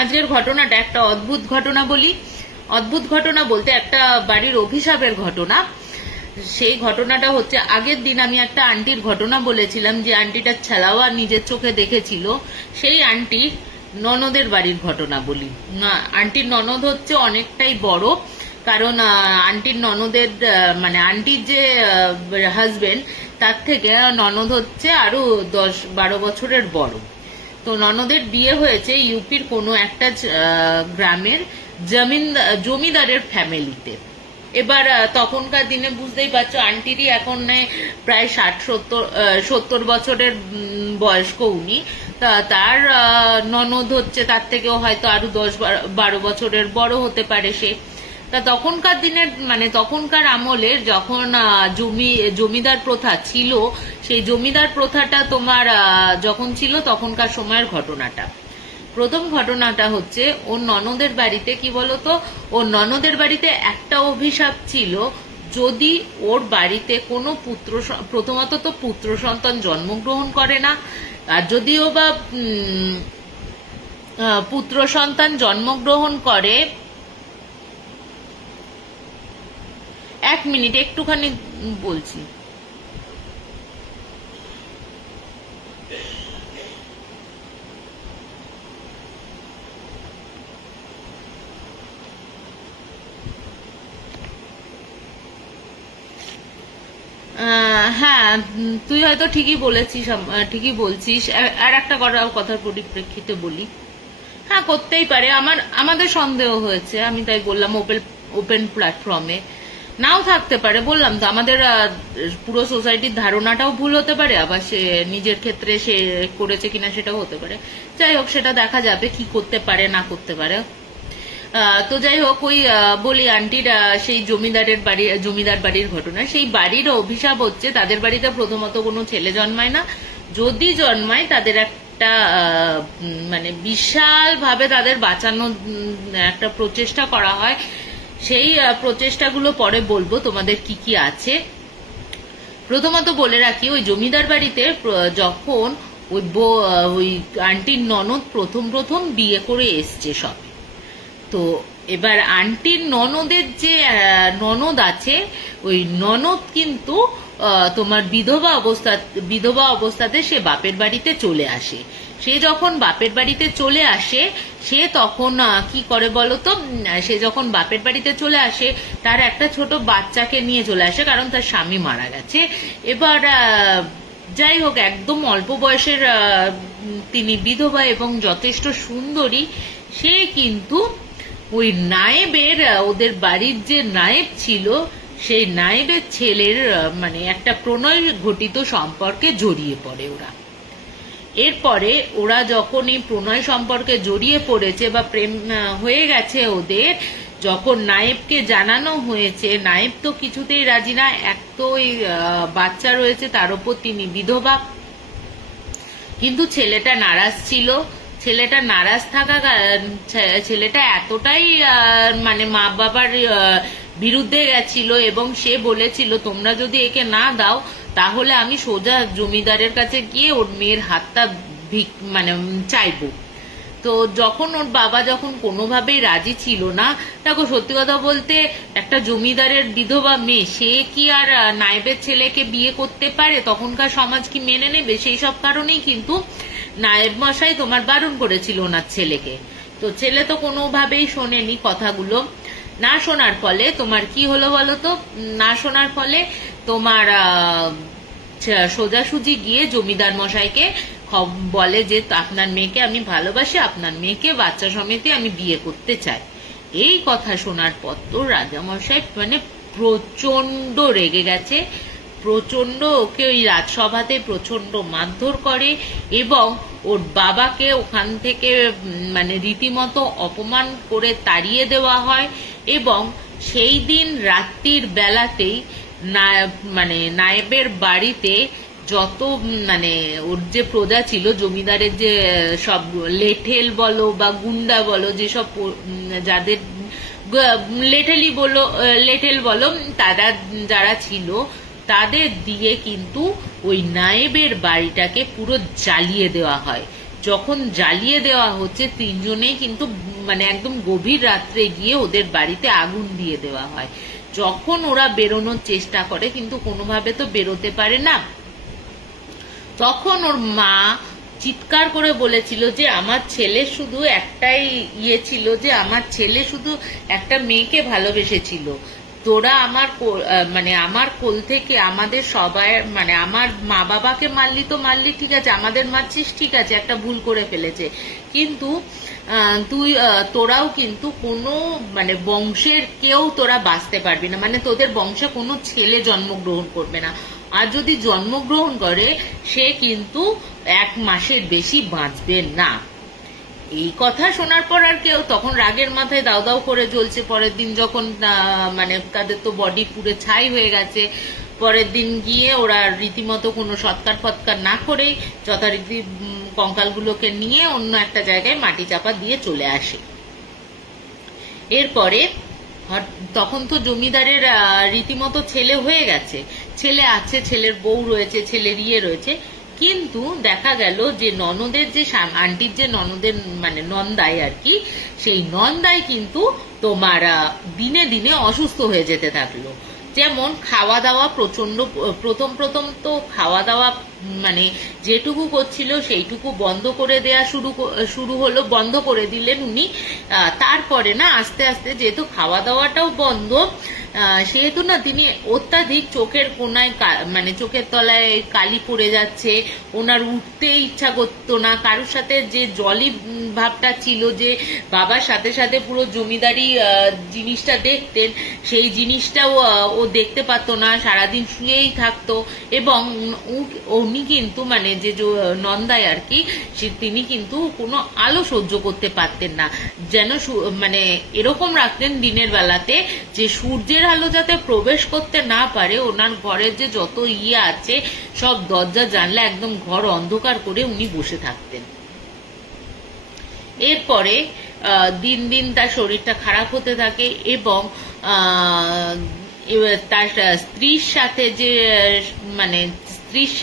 আজকের ঘটনাটা একটা অদ্ভুত ঘটনা বলি। অদ্ভুত ঘটনা বলতে একটা বাড়ির অভিশাপের ঘটনা। সেই ঘটনাটা হচ্ছে, আগের দিন আমি একটা আন্টির ঘটনা বলেছিলাম যে আন্টিটা ছালাওয়া নিজের চোখে দেখেছিল। সেই আন্টি ননদের বাড়ির ঘটনা বলি। আন্টির ননদ হচ্ছে অনেকটাই বড়, কারণ আন্টির ননদের মানে আন্টির যে হাজবেন্ড তার থেকে ননদ হচ্ছে আরো 10-12 বছরের বড়। তো ননদের বিয়ে হয়েছে ইউপির কোনো একটা গ্রামের জমিদারের ফ্যামিলিতে। এবার তখনকার দিনে বুঝতেই পারছো, আন্টিরই এখন প্রায় 60-70 বছরের বয়স্ক উনি। তার ননদ হচ্ছে তার থেকেও হয়তো আরো 10-12 বছরের বড় হতে পারে সে। তা তখনকার দিনের মানে তখনকার আমলের যখন জমিদার প্রথা ছিল, সেই জমিদার প্রথাটা তোমার যখন ছিল তখনকার সময়ের ঘটনাটা। প্রথম ঘটনাটা হচ্ছে ওর ননদের বাড়িতে, কি বলতো, ওর ননদের বাড়িতে একটা অভিশাপ ছিল, যদি ওর বাড়িতে কোনো প্রথমত তো পুত্র সন্তান জন্মগ্রহণ করে না, আর যদিও বা পুত্র সন্তান জন্মগ্রহণ করে, 1 মিনিট একটুখানি বলছি। হ্যাঁ, তুই হয়তো ঠিকই বলছিস। আর একটা কথার পরিপ্রেক্ষিতে বলি। হ্যাঁ, করতেই পারে, আমাদের সন্দেহ হয়েছে, আমি তাই বললাম ওপেন প্ল্যাটফর্মে। নাও থাকতে পারে, বললাম তো, আমাদের পুরো সোসাইটির ধারণাটাও ভুল হতে পারে, আবার সে নিজের ক্ষেত্রে সে করেছে কিনা সেটাও হতে পারে। যাই হোক, সেটা দেখা যাবে কি করতে পারে না করতে পারে। তো যাই হোক, ওই বলি আন্টির সেই জমিদার বাড়ির ঘটনা। সেই বাড়ির অভিশাপ হচ্ছে, তাদের বাড়িতে প্রথমত কোনো ছেলে জন্মায় না, যদি জন্মায় তাদের একটা মানে বিশাল ভাবে তাদের বাঁচানোর একটা প্রচেষ্টা করা হয়। সেই প্রচেষ্টাগুলো পরে বলবো তোমাদের কি কি আছে। প্রথমত বলে রাখি, ওই জমিদার বাড়িতে যখন ওই আন্টির ননদ প্রথম বিয়ে করে এসছে সব, তো এবার আন্টির ননদের যে ননদ আছে, ওই ননদ কিন্তু তোমার বিধবা অবস্থাতে সে বাপের বাড়িতে চলে আসে। সে যখন বাপের বাড়িতে চলে আসে, সে তখন কি করে বলতো, সে যখন বাপের বাড়িতে চলে আসে তার একটা ছোট বাচ্চাকে নিয়ে চলে আসে, কারণ তার স্বামী মারা গেছে। এবার যাই হোক, একদম অল্প বয়সের তিনি বিধবা এবং যথেষ্ট সুন্দরী। সে কিন্তু ওই নায়েবের, ওদের বাড়ির যে নায়েব ছিল, সেই নায়েবের ছেলের মানে একটা প্রণয় ঘটিত সম্পর্কে জড়িয়ে পড়ে ওরা। এরপরে ওরা যখন এই প্রণয় সম্পর্কে জড়িয়ে পড়েছে বা প্রেম হয়ে গেছে ওদের, যখন নায়েবকে জানানো হয়েছে, নায়েব তো কিছুতেই রাজি না। এক তো ওই বাচ্চা রয়েছে, তার উপর তিনি বিধবা। কিন্তু ছেলেটা নারাজ ছিল। ছেলেটা নারাজ থাকা, ছেলেটা এতটাই মানে মা বাবার বিরুদ্ধে গেছিল এবং সে বলেছিল, তোমরা যদি একে না দাও তাহলে আমি সোজা জমিদারের কাছে গিয়ে ওর মেয়ের হাতটা মানে চাইবো। তো যখন ওর বাবা যখন কোনোভাবেই রাজি ছিল না, দেখো সত্যি কথা বলতে একটা জমিদারের বিধবা মেয়ে, সে কি আর নায়েবের ছেলেকে বিয়ে করতে পারে? তখনকার সমাজ কি মেনে নেবে? সেই সব কারণেই কিন্তু নায়েব মশাই তোমার বারণ করেছিল ওনার ছেলেকে। তো ছেলে তো কোনোভাবেই শোনেনি কথাগুলো। না শোনার ফলে তোমার কি হলো বলতো, না শোনার ফলে তোমার সোজাসুজি গিয়ে জমিদার মশাইকে বলে যে আপনার মেয়েকে আমি ভালোবাসি, আপনার মেয়েকে বাচ্চা সমেতে আমি বিয়ে করতে চাই। এই কথা শোনার পর তো রাজামশাই মানে প্রচন্ড রেগে গেছে, প্রচন্ড ওকে ওই রাজসভাতে প্রচন্ড মারধর করে এবং ওর বাবাকে ওখান থেকে মানে রীতিমতো অপমান করে তাড়িয়ে দেওয়া হয়। এবং সেই দিন রাত্রির বেলাতেই মানে নায়েবের বাড়িতে যত মানে ওর যে প্রজা ছিল, জমিদারের যে সব লেঠেল বলো বা গুন্ডা বলো, যেসব যাদের লেঠেল বলো তারা যারা ছিল, তাদের দিয়ে কিন্তু ওই নায়েবের বাড়িটাকে পুরো জ্বালিয়ে দেওয়া হয়। যখন জ্বালিয়ে দেওয়া হচ্ছে, তিনজনেই কিন্তু মানে একদম গভীর রাত্রে গিয়ে ওদের বাড়িতে আগুন দিয়ে দেওয়া হয়। যখন ওরা বেরোনোর চেষ্টা করে কিন্তু কোনোভাবে তো বেরোতে পারে না, তখন ওর মা চিৎকার করে বলেছিল যে আমার ছেলে শুধু একটাই ছিল, যে আমার ছেলে শুধু একটা মেয়েকে ভালোবেসেছিল, তোরা আমার মানে আমার কোল থেকে আমাদের সবাই মানে আমার মা বাবাকে মারলি তো মারলি, ঠিক আছে, আমাদের মারছিস, ঠিক আছে, একটা ভুল করে ফেলেছে, কিন্তু তোরাও কিন্তু কোনো মানে বংশের কেউ তোরা বাঁচতে পারবি না, মানে তোদের বংশে কোনো ছেলে জন্মগ্রহণ করবে না, আর যদি জন্মগ্রহণ করে সে কিন্তু 1 মাসের বেশি বাঁচবে না। এই কথা শোনার পর আর কেউ তখন রাগের মাথায় দাও দাও করে জ্বলছে। পরের দিন যখন মানে তাদের তো বডি পুরো ছাই হয়ে গেছে, পরের দিন গিয়ে ওরা রীতিমতো কোনো সৎকার ফৎকার না করেই যথারীতি কঙ্কালগুলোকে নিয়ে অন্য একটা জায়গায় মাটি চাপা দিয়ে চলে আসে। এরপরে তখন তো জমিদারের রীতিমতো ছেলে হয়ে গেছে, ছেলে আছে, ছেলের বউ রয়েছে, ছেলের রয়েছে, কিন্তু দেখা গেল যে ননদের যে আন্টির যে ননদের মানে নন্দাই আর কি, সেই নন্দাই কিন্তু তোমার দিনে দিনে অসুস্থ হয়ে যেতে থাকলো। যেমন খাওয়া দাওয়া প্রচন্ড, প্রথম তো খাওয়া দাওয়া মানে যেটুকু করছিল সেইটুকু বন্ধ করে দেয়া শুরু হলো, বন্ধ করে দিলেন উনি। তারপরে না আস্তে আস্তে যেহেতু খাওয়া দাওয়াটাও বন্ধ, সেহেতু না তিনি অত্যাধিক চোখের কোনায় মানে চোখের তলায় কালি পড়ে যাচ্ছে, ওনার উঠতে ইচ্ছা করতো না, কারোর সাথে যে জলি ভাবটা ছিল, যে বাবার সাথে সাথে পুরো জমিদারি জিনিসটা দেখতেন, সেই জিনিসটাও ও দেখতে পারতো না, সারাদিন শুয়েই থাকতো। এবং উনি কিন্তু মানে যে নন্দাই আর কি, তিনি কিন্তু কোনো আলো সহ্য করতে পারতেন না, যেন মানে এরকম রাখতেন দিনের বেলাতে যে সূর্যের আলো যাতে প্রবেশ করতে না পারে, ওনার ঘরের যে যত আছে সব দরজা জানলা একদম ঘর অন্ধকার করে উনি বসে থাকতেন। এরপরে দিন দিন তার শরীরটা খারাপ হতে থাকে এবং তার স্ত্রীর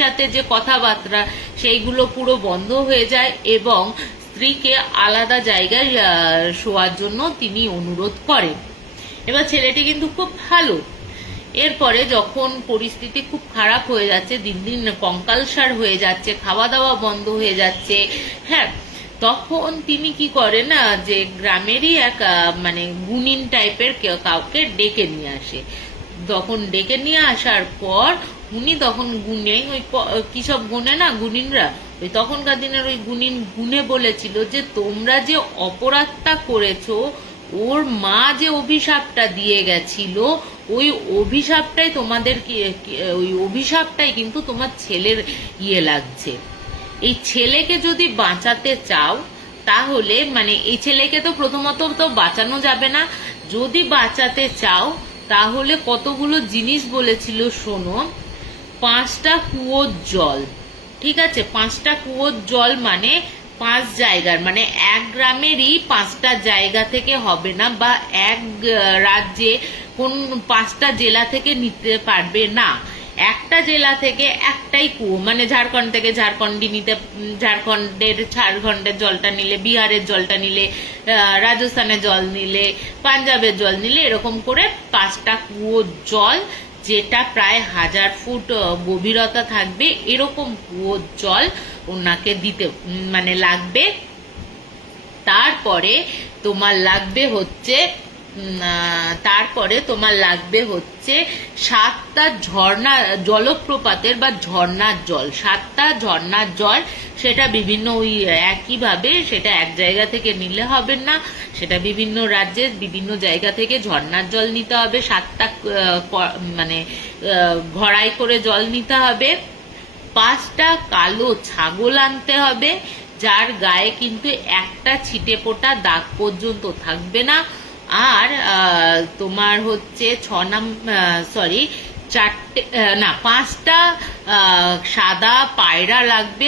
সাথে যে কথাবার্তা সেইগুলো পুরো বন্ধ হয়ে যায় এবং স্ত্রীকে আলাদা জায়গায় শোয়ার জন্য তিনি অনুরোধ করেন। এবার ছেলেটি কিন্তু খুব ভালো। এরপরে যখন পরিস্থিতি খুব খারাপ হয়ে যাচ্ছে, দিন দিন কঙ্কালসার হয়ে যাচ্ছে, খাওয়া দাওয়া বন্ধ হয়ে যাচ্ছে, হ্যাঁ, তখন তিনি কি করেন না, যে গ্রামেরই এক মানে গুণিন টাইপের কাউকে ডেকে নিয়ে আসে। তখন ডেকে নিয়ে আসার পর উনি তখন গুণে ওই কি সব গুণে না গুণিনরা, ওই তখনকার দিনের ওই গুণে বলেছিল যে তোমরা যে অপরাধটা করেছো, ওর মা যে অভিশাপটা দিয়ে গেছিল, ওই অভিশাপটাই তোমাদের ওই অভিশাপটাই কিন্তু তোমার ছেলের লাগছে। এই ছেলেকে যদি বাঁচাতে চাও তাহলে মানে এই ছেলেকে তো প্রথমত তো বাঁচানো যাবে না, যদি বাঁচাতে চাও তাহলে কতগুলো জিনিস বলেছিল শোনো। 5টা কুয়োর জল, ঠিক আছে, 5টা কুয়োর জল মানে 5 জায়গার, মানে এক গ্রামেরই 5টা জায়গা থেকে হবে না, বা এক রাজ্যে কোন 5টা জেলা থেকে নিতে পারবে না, একটা জেলা থেকে একটাই কুয়ো, মানে ঝাড়খণ্ড থেকে ঝাড়খণ্ডের জলটা নিলে, বিহারের জলটা নিলে, রাজস্থানের জল নিলে, পাঞ্জাবের জল নিলে, এরকম করে 5টা কুয়োর জল, যেটা প্রায় 1000 ফুট গভীরতা থাকবে, এরকম কুয়োর জল ওনাকে দিতে মানে লাগবে। তারপরে তোমার লাগবে হচ্ছে 7টা ঝর্ণা জলপ্রপাতের বা ঝর্ণার জল, 7টা ঝর্ণার জল, সেটা বিভিন্ন ওই একইভাবে, সেটা এক জায়গা থেকে নিলে হবে না, সেটা বিভিন্ন রাজ্যের বিভিন্ন জায়গা থেকে ঝর্ণার জল নিতে হবে, 7টা মানে ঘড়াই করে জল নিতে হবে। 5টা কালো ছাগল আনতে হবে, যার গায়ে কিন্তু একটা ছিটে ফোটা দাগ পর্যন্ত থাকবে না। আর তোমার হচ্ছে 5টা সাদা পায়রা লাগবে,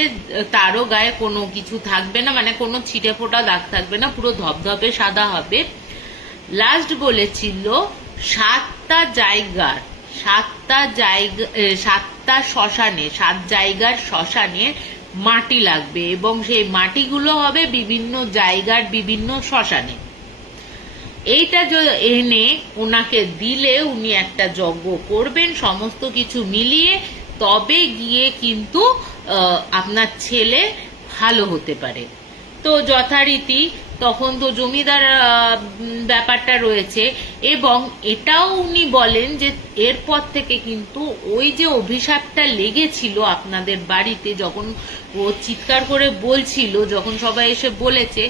তারও গায়ে কোনো কিছু থাকবে না, মানে কোনো ছিটে ফোটা দাগ থাকবে না, পুরো ধবধবে সাদা হবে। লাস্ট বলেছিল 7টা শ্মশানে, 7 জায়গার শ্মশানে মাটি লাগবে এবং সেই মাটিগুলো হবে বিভিন্ন জায়গার বিভিন্ন শ্মশানে। এইটা এনে ওনাকে দিলে উনি একটা যজ্ঞ করবেন সমস্ত কিছু মিলিয়ে, তবে গিয়ে কিন্তু আপনার ছেলে ভালো হতে পারে। তো যথারীতি তখন তো জমিদার ব্যাপারটা রয়েছে, এবং এটাও উনি বলেন যে এরপর থেকে কিন্তু ওই যে অভিশাপটা লেগেছিল আপনাদের বাড়িতে, যখন ও চিৎকার করে বলছিল, যখন সবাই এসে বলেছে,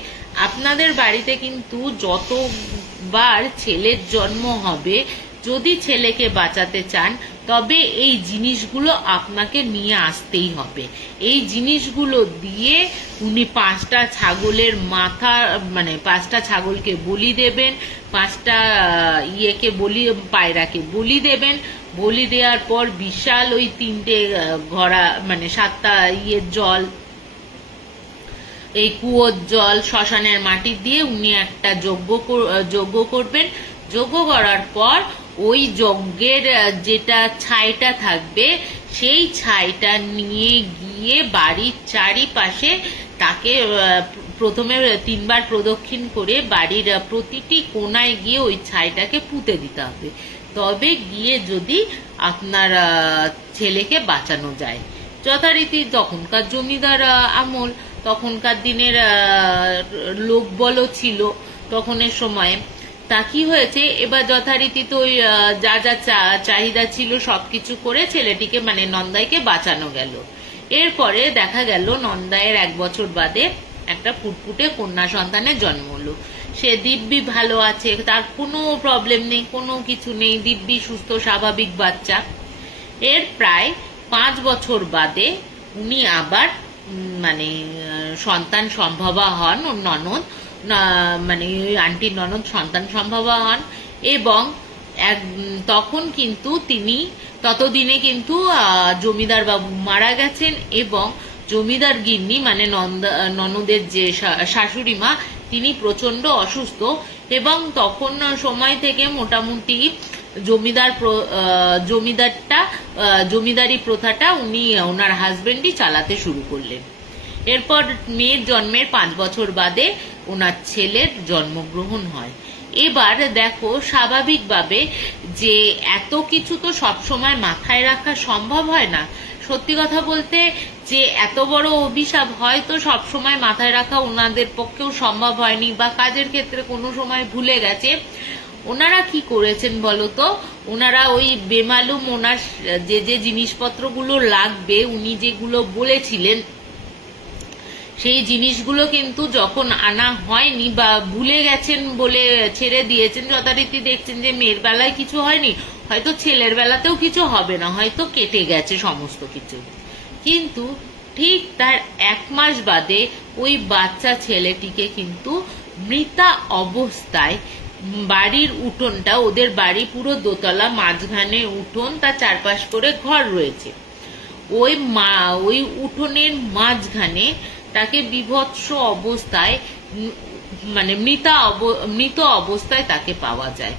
আপনাদের বাড়িতে কিন্তু যতবার ছেলের জন্ম হবে, যদি ছেলেকে বাঁচাতে চান তবে এই জিনিসগুলো আপনাকে নিয়ে আসতেই হবে। এই জিনিসগুলো দিয়ে উনি 5টা ছাগলের মাথা, মানে 5টা ছাগলকে বলি দেবেন, 5টা পায়রাকে বলি দেবেন। বলি দেওয়ার পর বিশাল ওই 3টে ঘড়া, মানে 7টা জল, এই কুয়োর জল, শ্মশানের মাটি দিয়ে উনি একটা যজ্ঞ করবেন। যজ্ঞ করার পর ওই যজ্ঞের যেটা ছাইটা থাকবে, সেই ছাইটা নিয়ে গিয়ে বাড়ির চারিপাশে তাকে প্রথমে 3বার প্রদক্ষিণ করে বাড়ির প্রতিটি কোনায় গিয়ে ওই ছাইটাকে পুঁতে দিতে হবে, তবে গিয়ে যদি আপনার ছেলেকে বাঁচানো যায়। যথারীতি তখনকার জমিদার আমল, তখনকার দিনের লোকবলও ছিল তখনের সময়ে। তা কি হয়েছে, এবার যথারীতি তো যা যা চাহিদা ছিল সবকিছু করে ছেলেটিকে, মানে নন্দাইকে বাঁচানো গেল। এরপরে দেখা গেল নন্দাইয়ের 1 বছর বাদে একটা ফুটফুটে কন্যা সন্তানের জন্ম হলো। সে দিব্যি ভালো আছে, তার কোনো প্রবলেম নেই, কোনো কিছু নেই, দিব্যি সুস্থ স্বাভাবিক বাচ্চা। এর প্রায় 5 বছর বাদে উনি আবার মানে সন্তান সম্ভবা হন, ওর ননদ, মানে আন্টির ননদ সন্তান সম্ভবা হন। এবং তখন কিন্তু ততদিনে কিন্তু জমিদার বাবু মারা গেছেন, এবং জমিদার গিন্নি মানে ননদের যে শাশুড়ি মা, তিনি প্রচন্ড অসুস্থ। এবং তখন সময় থেকে মোটামুটি জমিদারি প্রথাটা ওনার হাজবেন্ডই চালাতে শুরু করলেন। এরপর মেয়ের জন্মের 5 বছর বাদে ওনার ছেলের জন্মগ্রহণ হয়। এবার দেখো, স্বাভাবিকভাবে যে এত কিছু তো সবসময় মাথায় রাখা সম্ভব হয় না। সত্যি কথা বলতে, যে এত বড় অভিশাপ হয়তো সবসময় মাথায় রাখা ওনাদের পক্ষেও সম্ভব হয়নি, বা কাজের ক্ষেত্রে কোনো সময় ভুলে গেছে। ওনারা কি করেছেন বলতো, ওনারা ওই বেমালুম ওনার যে জিনিসপত্রগুলো লাগবে, উনি যেগুলো বলেছিলেন, সেই জিনিসগুলো কিন্তু যখন আনা হয়নি বা ভুলে গেছেন বলে ছেড়ে দিয়েছেন, যথারীতি দেখছেন যে মেয়ের বেলায় কিছু হয়নি, হয়তো ছেলের বেলাতেও কিছু হবে না, হয়তো কেটে গেছে সমস্ত কিছু। কিন্তু ঠিক তার 1 মাস বাদে ওই বাচ্চা ছেলেটিকে কিন্তু মৃতা অবস্থায় বাড়ির উঠোনটা, ওদের বাড়ি পুরো দোতলা, মাঝখানে উঠোন, তার চারপাশ করে ঘর রয়েছে, ওই উঠোনের মাঝখানে তাকে বিভৎস অবস্থায়, মানে মৃত অবস্থায় তাকে পাওয়া যায়।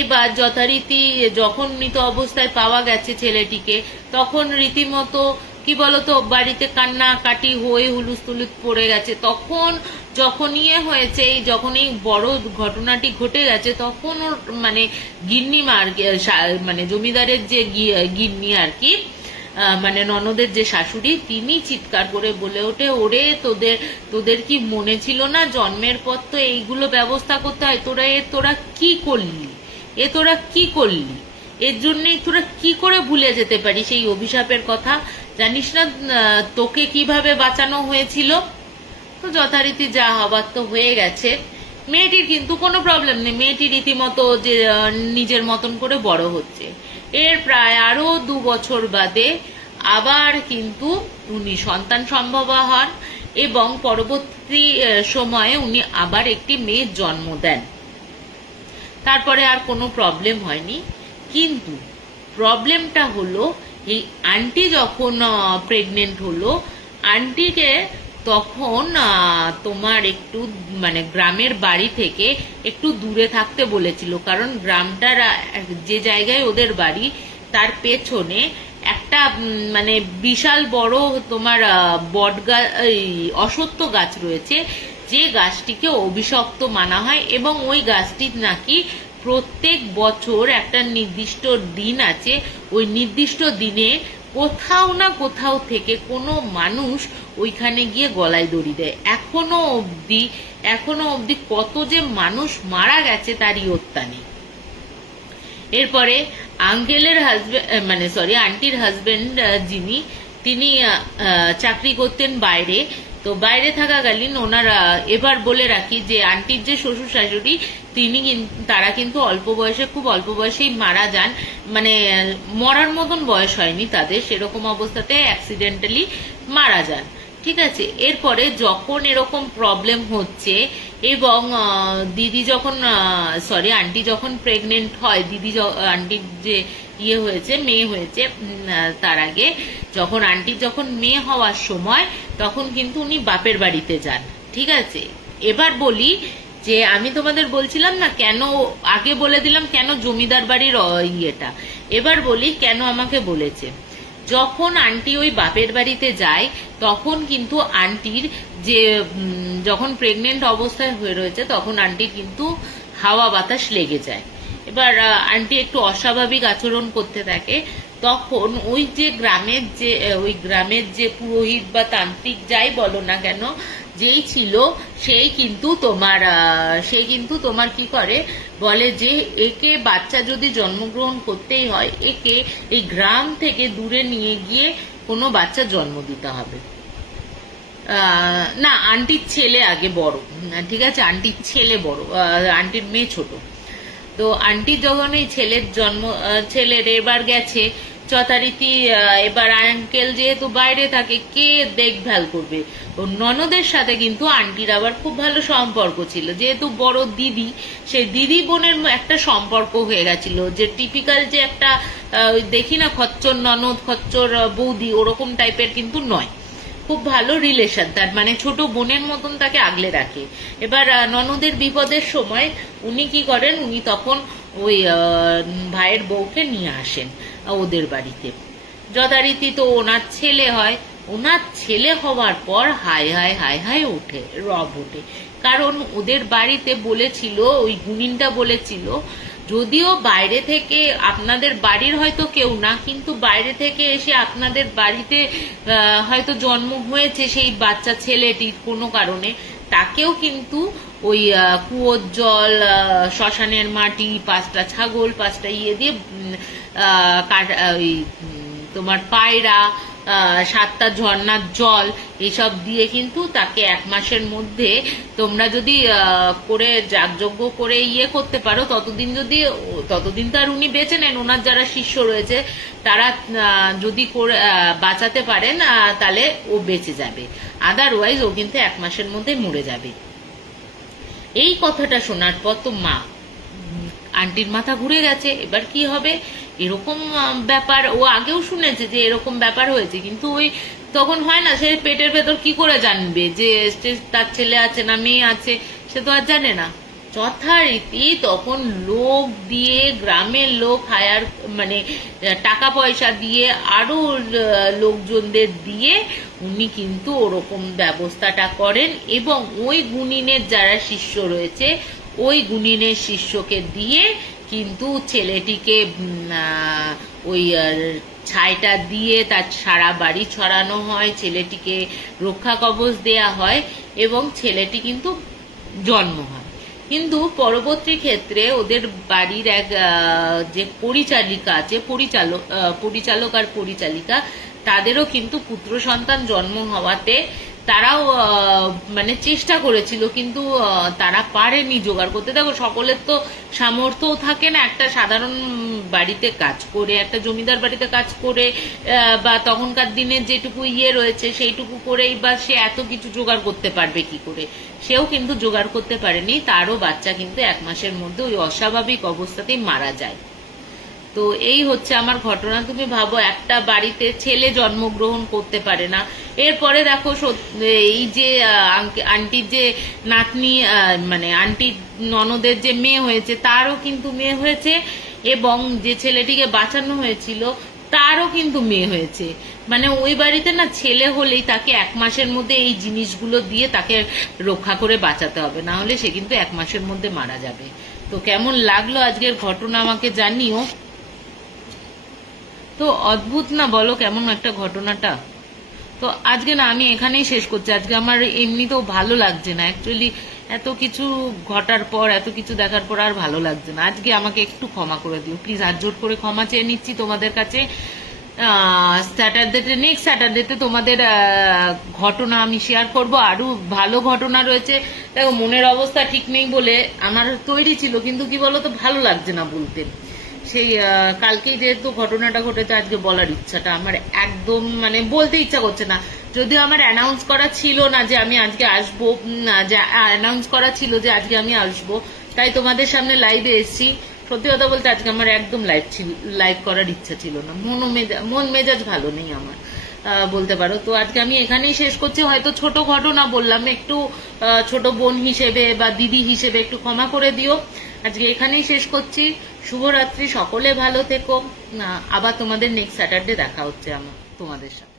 এবার যথারীতি যখন মৃত অবস্থায় পাওয়া গেছে ছেলেটিকে, তখন রীতিমতো কি বলতো, বাড়িতে কান্নাকাটি হয়ে হুলুস্থুলুস পড়ে গেছে। তখন যখন হয়েছে, যখন এই বড় ঘটনাটি ঘটে গেছে, তখন ওর মানে গিন্নিমা, মানে জমিদারের যে গিন্নি আর কি, মানে ননদের যে শাশুড়ি, তিনি চিৎকার করে বলে ওঠে, ওরে তোদের কি মনে ছিল না জন্মের পর তো এইগুলো ব্যবস্থা করতে হয়, তোরা কি করলি, তোরা কি করলি, এর জন্যই তোরা কি করে ভুলে যেতে পারি সেই অভিশাপের কথা, জানিস না তোকে কিভাবে বাঁচানো হয়েছিল। তো যথারীতি যা হবার তো হয়ে গেছে। মেয়েটির কিন্তু কোনো প্রবলেম নেই, মেয়েটি রীতিমতো যে নিজের মতন করে বড় হচ্ছে। এর প্রায় আরো 2 বছর বাদে আবার কিন্তু উনি সন্তান সম্ভবা হন, এবং পরবর্তী সময়ে উনি আবার একটি মেয়ের জন্ম দেন। তারপরে আর কোনো প্রবলেম হয়নি। কিন্তু প্রবলেমটা হলো, এই আন্টি যখন প্রেগনেন্ট হলো, আন্টিকে তখন তোমার একটু মানে গ্রামের বাড়ি থেকে একটু দূরে থাকতে বলেছিল, কারণ গ্রামটার যে জায়গায় ওদের বাড়ি তার পেছনে একটা একটা মানে বিশাল বড় তোমার অশ্বত্থ গাছ রয়েছে, যে গাছটিকে অভিশপ্ত মানা হয় এবং ওই গাছটির নাকি প্রত্যেক বছর একটা নির্দিষ্ট দিন আছে, ওই নির্দিষ্ট দিনে কোথাও না কোথাও থেকে কোনো মানুষ ওইখানে গিয়ে গলায় দড়ি দেয়। এখনো অবধি কত যে মানুষ মারা গেছে তারই ইয়ত্তা নেই। এরপরে আঙ্কেলের হাজবেন্ড আন্টির হাজবেন্ড যিনি, তিনি চাকরি করতেন বাইরে। তো বাইরে থাকাকালীন ওনারা, এবার বলে রাখি যে আন্টির যে শ্বশুর শাশুড়ি তারা কিন্তু খুব অল্প বয়সেই মারা যান, মানে মরার মতন বয়স হয়নি তাদের, সেরকম অবস্থাতে অ্যাক্সিডেন্টালি মারা যান। ঠিক আছে, এরপরে যখন এরকম প্রবলেম হচ্ছে এবং আন্টি যখন প্রেগনেন্ট হয়, আন্টির যে মেয়ে হয়েছে, তার আগে যখন মেয়ে হওয়ার সময় তখন কিন্তু উনি বাপের বাড়িতে যান। ঠিক আছে, এবার বলি যে আমি তোমাদের বলছিলাম না কেন, আগে বলে দিলাম কেন জমিদার বাড়ির এবার বলি কেন আমাকে বলেছে। যখন আন্টি ওই বাপের বাড়িতে যায় তখন কিন্তু আন্টির যখন প্রেগনেন্ট অবস্থায় হয়ে রয়েছে তখন আন্টির কিন্তু হাওয়া বাতাস লেগে যায়। এবার আন্টি একটু অস্বাভাবিক আচরণ করতে থাকে। তখন ওই গ্রামের যে পুরোহিত বা তান্ত্রিক যাই বলো না কেন, যেই ছিল সেই কিন্তু তোমার কি করে, বলে যে একে বাচ্চা যদি জন্মগ্রহণ করতেই হয়, একে এই গ্রাম থেকে দূরে নিয়ে গিয়ে কোনো বাচ্চা জন্ম দিতে হবে। না, আন্টির ছেলে আগে বড়, ঠিক আছে, আন্টির ছেলে বড়, আন্টির মেয়ে ছোট। তো আন্টির যখন এই ছেলের এবার গেছে যথারীতি, এবার আঙ্কেল যেহেতু বাইরে থাকে, কে দেখভাল করবে? ও ননদের সাথে কিন্তু আন্টির আবার খুব ভালো সম্পর্ক ছিল, যেহেতু বড় দিদি, সেই দিদি বোনের একটা সম্পর্ক হয়ে গেছিল, যে টিপিক্যাল যে একটা দেখি না খচ্চর ননদ খচ্চর বৌদি, ওরকম টাইপের কিন্তু নয়, খুব ভালো রিলেশন তার, মানে ছোট বোনের মতন তাকে আগলে রাখে। এবার ননদের বিপদের সময় উনি কি করেন, উনি তখন ওই ভাইয়ের বউকে নিয়ে আসেন ওদের বাড়িতে। যথারীতি তো ওনার ছেলে হয়, ওনার ছেলে হওয়ার পর হায় হায় হায় হায় ওঠে, রব ওঠে। কারণ ওদের বাড়িতে বলেছিল, ওই গুনিনটা বলেছিল, যদিও বাইরে থেকে আপনাদের বাড়ির হয়তো কেউ না, কিন্তু বাইরে থেকে এসে আপনাদের বাড়িতে হয়তো জন্ম হয়েছে সেই বাচ্চা ছেলেটির কোনো কারণে, তাকেও কিন্তু ওই কুয়োর জল, শ্মশানের মাটি, 5টা ছাগল, 5টা দিয়ে ওই তোমার পায়রা, 7টা ঝর্ণার জল, এইসব দিয়ে কিন্তু তাকে 1 মাসের মধ্যে তোমরা যদি করে যাগযজ্ঞ করে করতে পারো, ততদিন তো আর উনি বেঁচে নেন, ওনার যারা শিষ্য রয়েছে তারা যদি বাঁচাতে পারেন তাহলে ও বেঁচে যাবে, আদারওয়াইজ ও কিন্তু 1 মাসের মধ্যে মরে যাবে। এই কথাটা শোনার পর তো আন্টির মাথা ঘুরে গেছে, এবার কি হবে, এরকম ব্যাপার ও আগেও শুনেছে যে এরকম ব্যাপার হয়েছে, কিন্তু ওই তখন হয় না, সে পেটের ভেতর কি করে জানবে যে তার ছেলে আছে না মেয়ে আছে, সে তো আর জানে না। যথারীতি তখন লোক দিয়ে, গ্রামের লোক মানে টাকা পয়সা দিয়ে, আরো লোকজনদের দিয়ে উনি কিন্তু ওরকম ব্যবস্থাটা করেন, এবং ওই গুনিনের যারা শিষ্য রয়েছে ওই গুনিনের শিষ্যকে দিয়ে কিন্তু ছেলেটিকে ওই ছাইটা দিয়ে তার সারা বাড়ি ছড়ানো হয়, ছেলেটিকে রক্ষা কবচ দেয়া হয় এবং ছেলেটি কিন্তু জন্ম হয়। কিন্তু পরবর্তী ক্ষেত্রে ওদের বাড়ির এক যে পরিচালিকা আছে, পরিচালক আর পরিচালিকা, তাদেরও কিন্তু পুত্র সন্তান জন্ম হওয়াতে তারাও মানে চেষ্টা করেছিল, কিন্তু তারা পারেনি জোগাড় করতে। দেখো, সকলের তো সামর্থ্যও থাকে না, একটা সাধারণ বাড়িতে কাজ করে, একটা জমিদার বাড়িতে কাজ করে, বা তখনকার দিনে যেটুকু রয়েছে সেইটুকু করেই বা সে এত কিছু জোগাড় করতে পারবে কি করে, সেও কিন্তু জোগাড় করতে পারেনি। তারও বাচ্চা কিন্তু 1 মাসের মধ্যে ওই অস্বাভাবিক অবস্থাতেই মারা যায়। তো এই হচ্ছে আমার ঘটনা। তুমি ভাবো, একটা বাড়িতে ছেলে জন্মগ্রহণ করতে পারে না, এরপরে দেখো এই যে আন্টির যে নাতনি, মানে আন্টির ননদের যে মেয়ে হয়েছে, তারও কিন্তু মেয়ে হয়েছে, এবং যে ছেলেটিকে বাঁচানো হয়েছিল তারও কিন্তু মেয়ে হয়েছে, মানে ওই বাড়িতে না ছেলে হলেই তাকে 1 মাসের মধ্যে এই জিনিসগুলো দিয়ে তাকে রক্ষা করে বাঁচাতে হবে, না হলে সে কিন্তু 1 মাসের মধ্যে মারা যাবে। তো কেমন লাগলো আজকের ঘটনা আমাকে জানিও। তো অদ্ভুত না বলো কেমন একটা ঘটনাটা। তো আজকে না আমি এখানেই শেষ করছি। আজকে আমার এমনিতেও ভালো লাগছে না, অ্যাকচুয়ালি এত কিছু ঘটার পর, এত কিছু দেখার পর আর ভালো লাগছে না। আজকে আমাকে একটু ক্ষমা করে দিও প্লিজ, হাত জোট করে ক্ষমা চেয়ে নিচ্ছি তোমাদের কাছে। স্যাটারডেতে, নেক্সট স্যাটারডেতে তোমাদের ঘটনা আমি শেয়ার করব। আরো ভালো ঘটনা রয়েছে। দেখো মনের অবস্থা ঠিক নেই বলে আমার তৈরি ছিল, কিন্তু কি বলতো ভালো লাগছে না বলতে। সেই কালকেই যেহেতু ঘটনাটা ঘটেছে, আজকে বলার ইচ্ছাটা আমার একদম, মানে বলতে ইচ্ছা করছে না। যদিও আমার অ্যানাউন্স করা ছিল না যে আমি আজকে আসবো, অ্যানাউন্স করা ছিল যে আজকে আমি আসবো, তাই তোমাদের সামনে লাইভে এসেছি। সত্যি কথা বলতে আজকে আমার একদম লাইভ করার ইচ্ছা ছিল না, মন মেজাজ ভালো নেই আমার, বলতে পারো। তো আজকে আমি এখানেই শেষ করছি। হয়তো ছোট ঘটনা বললাম, একটু ছোট বোন হিসেবে বা দিদি হিসেবে একটু ক্ষমা করে দিও। আজকে এখানেই শেষ করছি। শুভরাত্রি, সকলে ভালো থেকো। আবার তোমাদের নেক্সট স্যাটারডে দেখা হচ্ছে তোমাদের সাথে।